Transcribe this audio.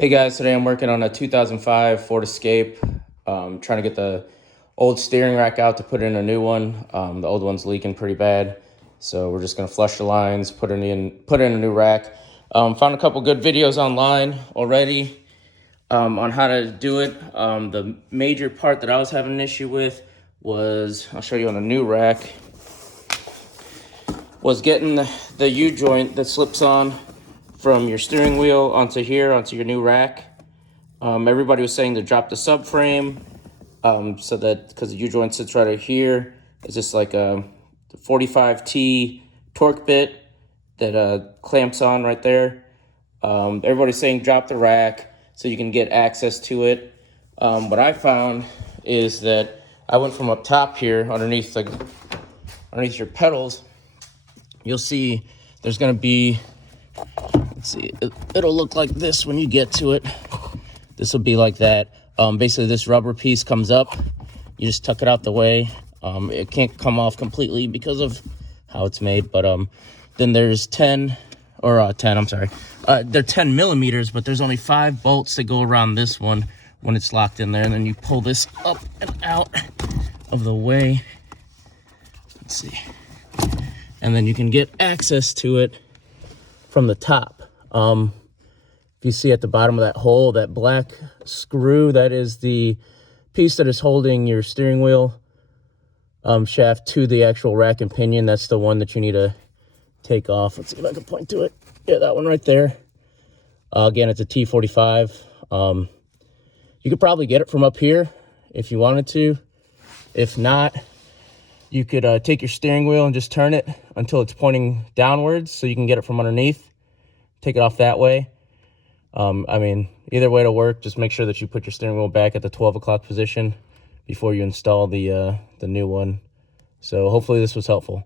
Hey guys, today I'm working on a 2005 Ford Escape. Trying to get the old steering rack out to put in a new one. The old one's leaking pretty bad, so we're just gonna flush the lines, put in a new rack. Found a couple good videos online already on how to do it. The major part that I was having an issue with was, I'll show you on the new rack, was getting the U-joint that slips on from your steering wheel onto here, onto your new rack. Everybody was saying to drop the subframe, so that, because the U-joint sits right here, it's just like a 45T torque bit that clamps on right there. Everybody's saying drop the rack so you can get access to it. What I found is that I went from up top here, underneath your pedals. You'll see there's gonna be, let's see, it'll look like this when you get to it. This will be like that. Basically, this rubber piece comes up. You just tuck it out the way. It can't come off completely because of how it's made. But then there's 10, I'm sorry. They're 10 millimeters, but there's only 5 bolts that go around this one when it's locked in there. And then you pull this up and out of the way. Let's see. And then you can get access to it from the top. If you see at the bottom of that hole, that black screw, that is the piece that is holding your steering wheel shaft to the actual rack and pinion. That's the one that you need to take off. Let's see if I can point to it. Yeah, that one right there. Again, it's a T45. You could probably get it from up here if you wanted to. If not, you could take your steering wheel and just turn it until it's pointing downwards so you can get it from underneath. Take it off that way. I mean, either way to work, just make sure that you put your steering wheel back at the 12 o'clock position before you install the new one. So hopefully this was helpful.